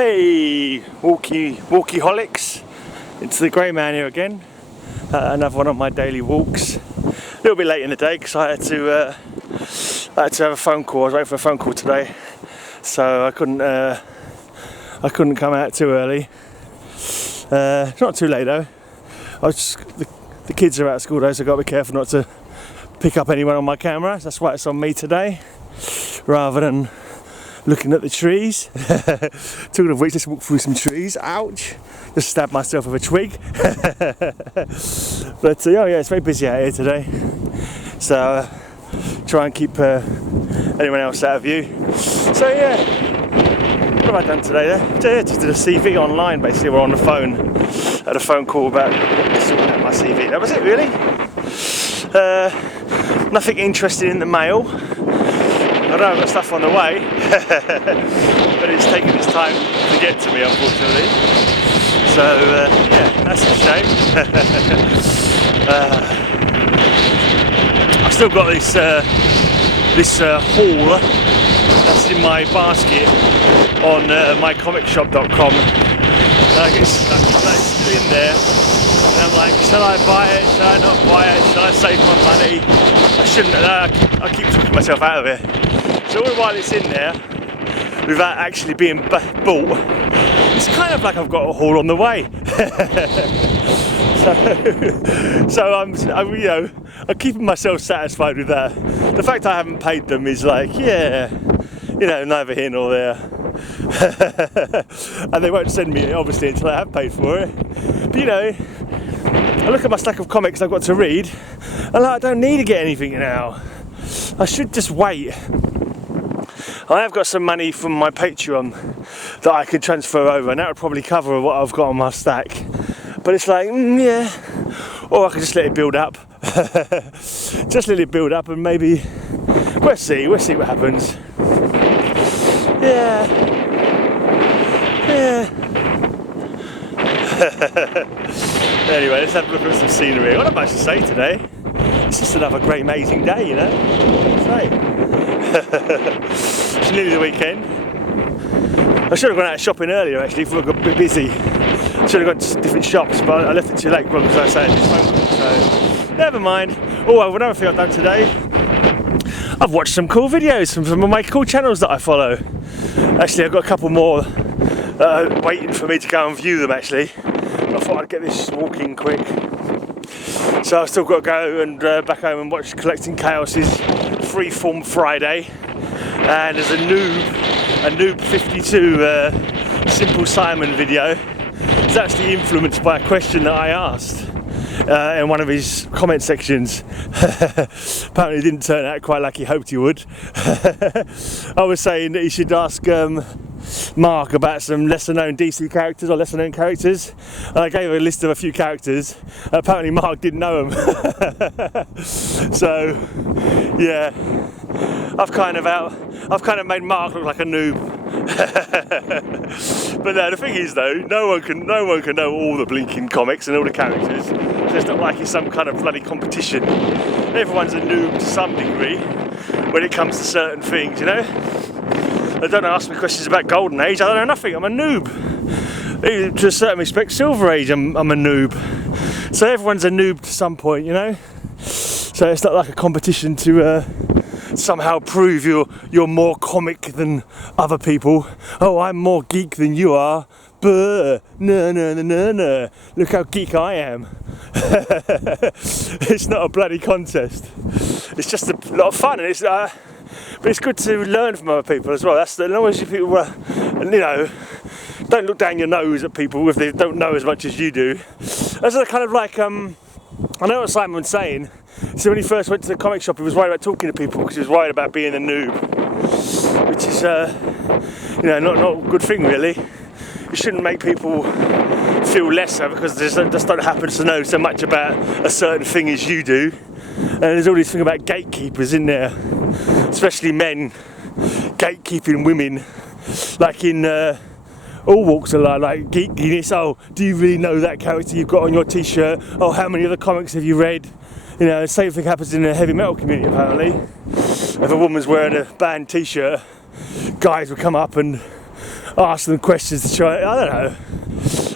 Hey, Walkie-holics, it's the Grey Man here again. Another one of my daily walks. A little bit late in the day because I had to have a phone call. I was waiting for a phone call today, so I couldn't come out too early. It's not too late though. The kids are out of school though, so I've got to be careful not to pick up anyone on my camera. That's why it's on me today, rather than looking at the trees. Talking of which, let's walk through some trees. Ouch! Just stabbed myself with a twig. But yeah, it's very busy out here today. So try and keep anyone else out of view. So yeah, what have I done today there? Just did a CV online basically. We're on the phone. Had a phone call about sorting out my CV. That was it really. Nothing interesting in the mail. I know I've got stuff on the way, but it's taken its time to get to me, unfortunately. So yeah, that's a shame. I've still got this haul that's in my basket on mycomicshop.com. It's still in there, and I'm like, shall I buy it? Shall I not buy it? Shall I save my money? I shouldn't. I keep talking myself out of it. So all while it's in there, without actually being bought, it's kind of like I've got a haul on the way. so I'm keeping myself satisfied with that. The fact I haven't paid them is like, yeah, neither here nor there. And they won't send me it obviously until I have paid for it. But I look at my stack of comics I've got to read, and I don't need to get anything now. I should just wait. I have got some money from my Patreon that I could transfer over, and that would probably cover what I've got on my stack. But it's like, yeah, or I could just let it build up. Just let it build up, and maybe we'll see what happens. Yeah. Anyway, let's have a look at some scenery. What am I to say today? It's just another great, amazing day, It's nearly the weekend. I should have gone out shopping earlier actually, before I got a bit busy. I should have gone to different shops, but I left it too late because I said this phone call, so never mind. Oh, another thing I've done today, I've watched some cool videos from some of my cool channels that I follow. Actually, I've got a couple more waiting for me to go and view them actually. I thought I'd get this walking quick. So I've still got to go and back home and watch Collecting Chaos's Freeform Friday. And there's a noob 52 Simple Simon video. It's actually influenced by a question that I asked in one of his comment sections. Apparently it didn't turn out quite like he hoped he would. I was saying that he should ask Mark about some lesser known DC characters or lesser known characters, and I gave a list of a few characters. Apparently Mark didn't know them. So yeah, I've kind of made Mark look like a noob. But no, the thing is though, no one can know all the blinking comics and all the characters. So it's not like it's some kind of bloody competition. Everyone's a noob to some degree when it comes to certain things, They don't ask me questions about Golden Age, I don't know nothing, I'm a noob. To a certain respect, Silver Age, I'm a noob. So everyone's a noob to some point, So it's not like a competition to somehow prove you're more comic than other people. Oh, I'm more geek than you are. Buh, no. Look how geek I am. It's not a bloody contest. It's just a lot of fun, and but it's good to learn from other people as well. That's as long as you people, don't look down your nose at people if they don't know as much as you do. That's kind of like I know what Simon was saying. So when he first went to the comic shop, he was worried about talking to people because he was worried about being a noob, which is not a good thing really. You shouldn't make people feel lesser because they just don't happen to know so much about a certain thing as you do. And there's all this thing about gatekeepers in there, especially men gatekeeping women, like in all walks of life, like geekiness. Oh, do you really know that character you've got on your t-shirt? Oh, how many other comics have you read? The same thing happens in the heavy metal community apparently. If a woman's wearing a band t-shirt, guys would come up and ask them questions to try. I don't know.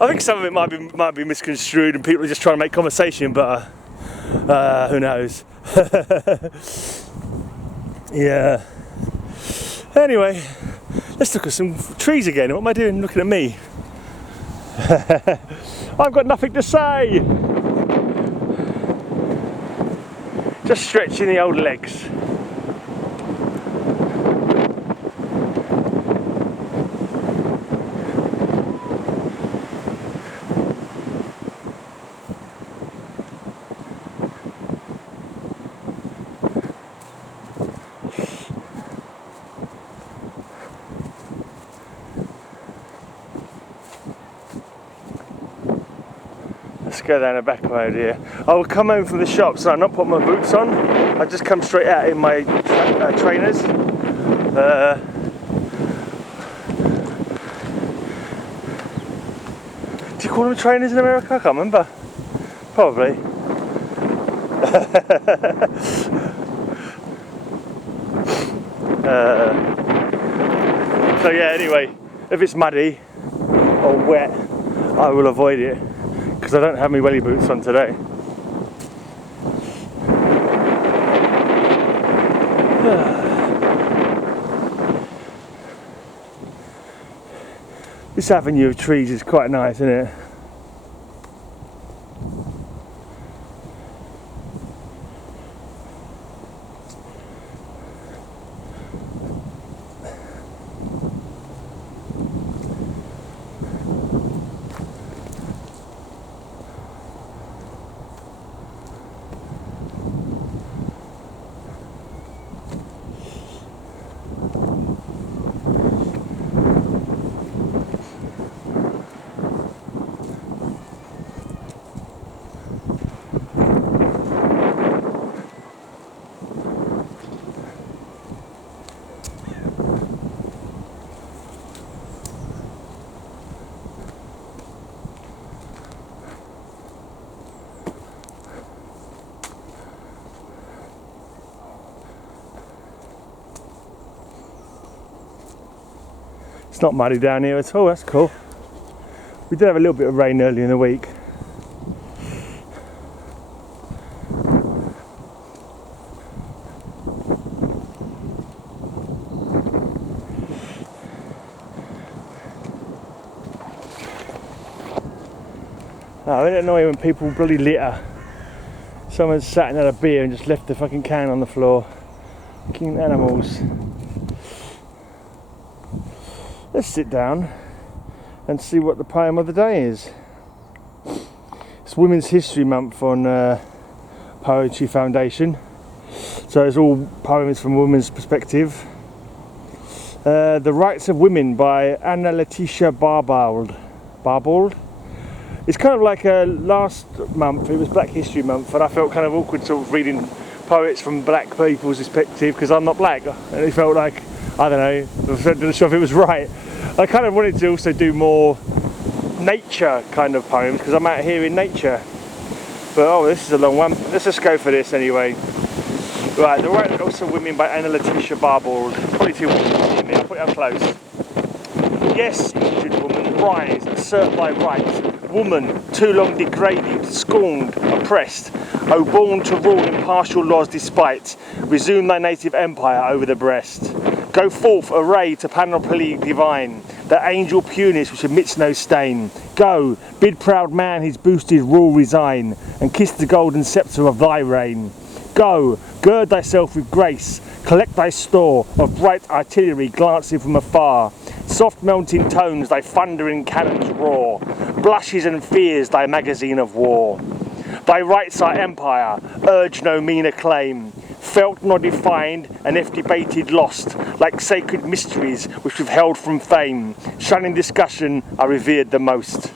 I think some of it might be misconstrued and people are just trying to make conversation, but who knows? Yeah. Anyway, let's look at some trees again. What am I doing looking at me? I've got nothing to say. Just stretching the old legs. Let's go down the back road here. I will come home from the shop, so I'll not put my boots on. I just come straight out in my trainers. Do you call them trainers in America? I can't remember. Probably. So yeah, anyway, if it's muddy or wet, I will avoid it, because I don't have my welly boots on today. This avenue of trees is quite nice, isn't it? It's not muddy down here at all, that's cool. We did have a little bit of rain earlier in the week. Oh, I don't know when people bloody litter. Someone's sat and had a beer and just left the fucking can on the floor. Fucking animals. Let's sit down and see what the poem of the day is. It's Women's History Month on Poetry Foundation, so it's all poems from a women's perspective. The Rights of Women by Anna Letitia Barbauld. It's kind of like last month, it was Black History Month, and I felt kind of awkward sort of reading poets from black people's perspective because I'm not black, and it felt like, I don't know, I'm not sure if it was right. I kind of wanted to also do more nature kind of poems because I'm out here in nature. But oh, this is a long one. Let's just go for this anyway. Right, The Rights of Women by Anna Letitia Barbauld. Probably too warm to hear me, I'll put it up close. Yes, injured woman, rise, assert thy right. Woman, too long degraded, scorned, oppressed, O born to rule impartial laws despite, resume thy native empire over the breast. Go forth, array to panoply divine, the angel pureness which admits no stain. Go, bid proud man his boosted rule resign, and kiss the golden sceptre of thy reign. Go, gird thyself with grace, collect thy store of bright artillery glancing from afar. Soft melting tones thy thundering cannons roar, blushes and fears thy magazine of war. Thy rights are empire, urge no meaner claim, felt nor defined, and if debated lost, like sacred mysteries which we've held from fame, shunning discussion are revered the most.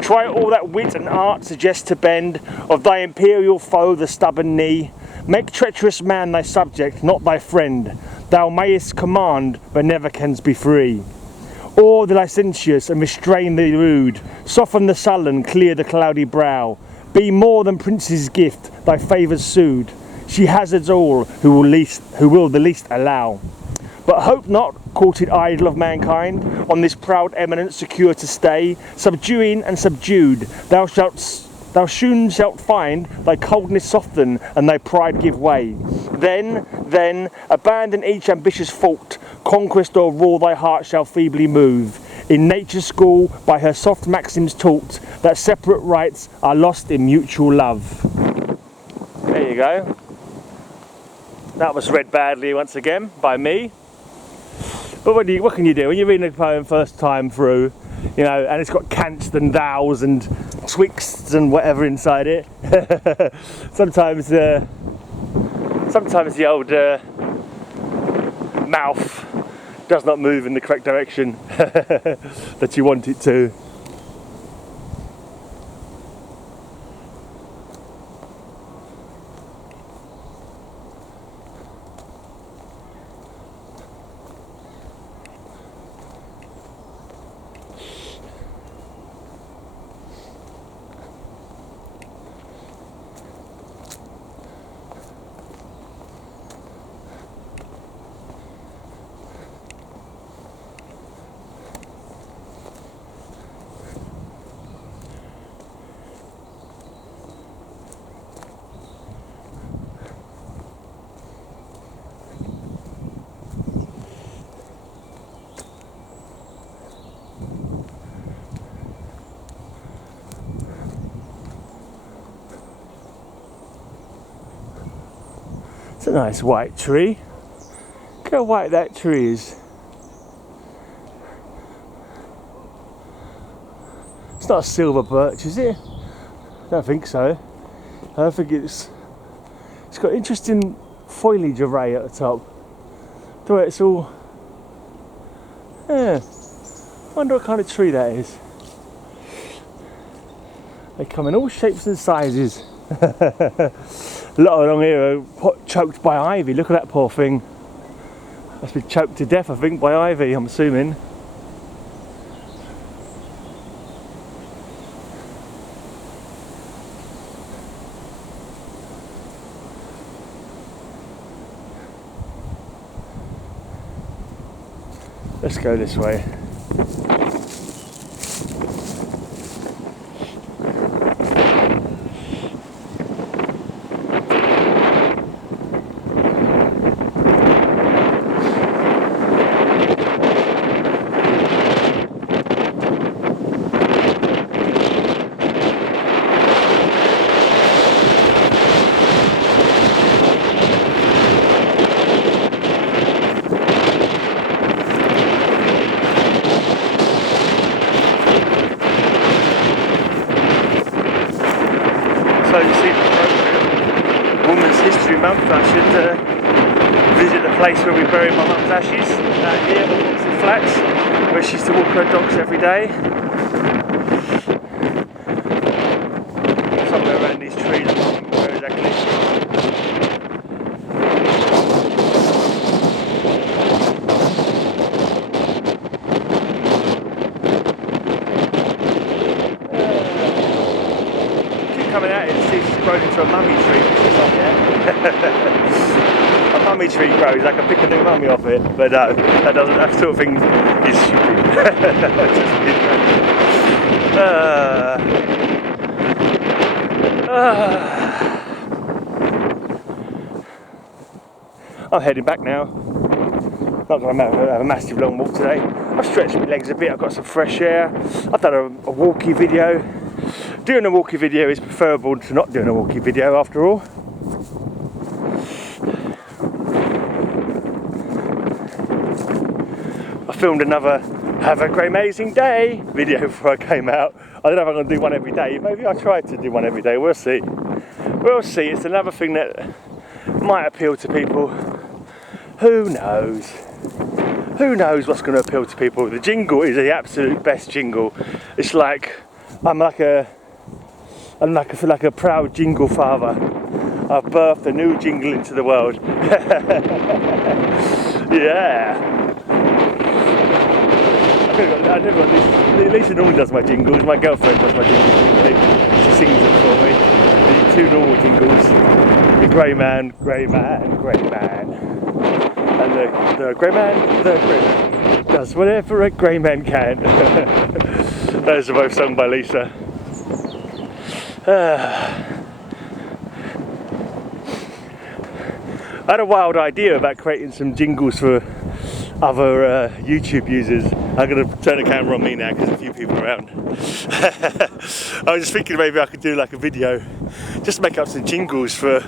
Try all that wit and art suggest to bend, of thy imperial foe the stubborn knee. Make treacherous man thy subject, not thy friend. Thou mayest command, but never canst be free. Awe the licentious and restrain the rude. Soften the sullen, clear the cloudy brow. Be more than prince's gift, thy favours sued. She hazards all who will the least allow. But hope not, courted idol of mankind, on this proud eminence secure to stay, subduing and subdued, thou soon shalt find thy coldness soften and thy pride give way. Then, abandon each ambitious fault, conquest or rule thy heart shall feebly move. In nature's school, by her soft maxims taught, that separate rights are lost in mutual love. There you go. That was read badly once again by me. But what can you do when you're reading a poem first time through, you know, and it's got canst and thous and twixts and whatever inside it. sometimes the old mouth does not move in the correct direction that you want it to. It's a nice white tree. Look how white that tree is. It's not a silver birch, is it? I don't think so. I don't think it's got interesting foliage array at the top. The way it's all, yeah. I wonder what kind of tree that is. They come in all shapes and sizes. A lot along here are choked by ivy. Look at that poor thing. Must be choked to death, I think, by ivy, I'm assuming. Let's go this way. So you see the Women's History Month, I should visit the place where we bury my mum's ashes, out here at Walkies Flats, where she used to walk her dogs every day. Somewhere around these trees, I can't remember where exactly. Coming out here to see if she's grown into a mummy tree, which she's not yet. A mummy tree grows, I can pick a new mummy off it, but no, that sort of thing is stupid. I'm heading back now. Not going to have a massive long walk today. I've stretched my legs a bit, I've got some fresh air. I've done a walkie video. Doing a walkie video is preferable to not doing a walkie video after all. I filmed another "Have a Great Amazing Day" video before I came out. I don't know if I'm going to do one every day. Maybe I'll try to do one every day. We'll see. We'll see. It's another thing that might appeal to people. Who knows? Who knows what's going to appeal to people? The jingle is the absolute best jingle. It's like I'm like a proud jingle father. I've birthed a new jingle into the world. Yeah. I never Lisa normally does my jingles. My girlfriend does my jingles. She sings it for me. The two normal jingles. The grey man, grey man, grey man. And the grey man does whatever a grey man can. Those are both sung by Lisa. I had a wild idea about creating some jingles for other YouTube users. I'm going to turn the camera on me now because there's a few people around. I was just thinking maybe I could do like a video, just make up some jingles for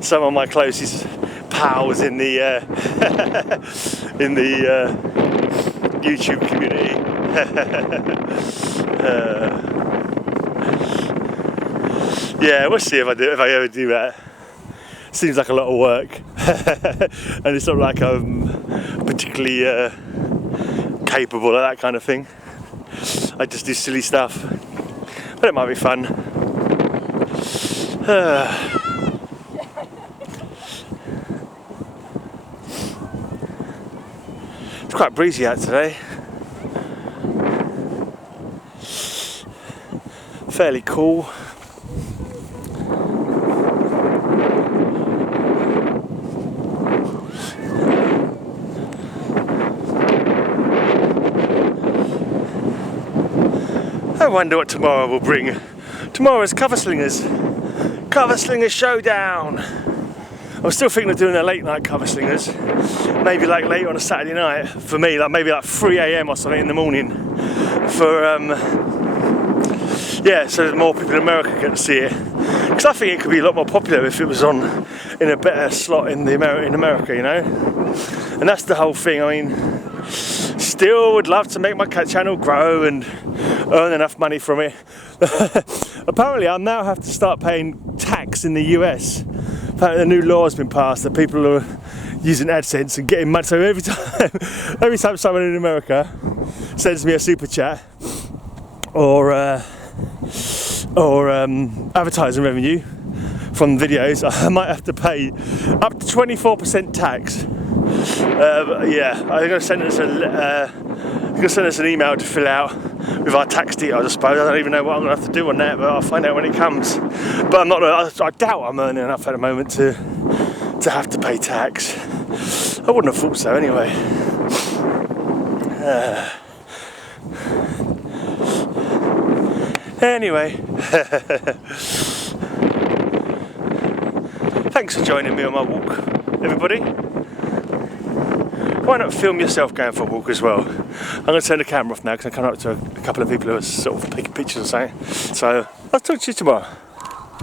some of my closest pals in the YouTube community. Yeah, we'll see if I ever do that. Seems like a lot of work, and it's not like I'm particularly capable of that kind of thing. I just do silly stuff, but it might be fun. It's quite breezy out today. Fairly cool. I wonder what tomorrow will bring. Tomorrow's Cover Slingers Showdown. I'm still thinking of doing a late night Cover Slingers, maybe like later on a Saturday night for me, like maybe like 3 AM or something in the morning. For yeah, so more people in America get to see it. Because I think it could be a lot more popular if it was on in a better slot in America, you know. And that's the whole thing. I mean, still would love to make my channel grow and earn enough money from it. Apparently I now have to start paying tax in the US. Apparently a new law has been passed that people are using AdSense and getting money. So every time someone in America sends me a super chat or advertising revenue from videos, I might have to pay up to 24% tax. Yeah, I'm going to send us an email to fill out with our tax details, I suppose. I don't even know what I'm going to have to do on that, but I'll find out when it comes. But I'm not. I doubt I'm earning enough at the moment to have to pay tax. I wouldn't have thought so anyway. Anyway, thanks for joining me on my walk, everybody. Why not film yourself going for a walk as well? I'm going to turn the camera off now because I'm coming up to a couple of people who are sort of taking pictures or something. So I'll talk to you tomorrow.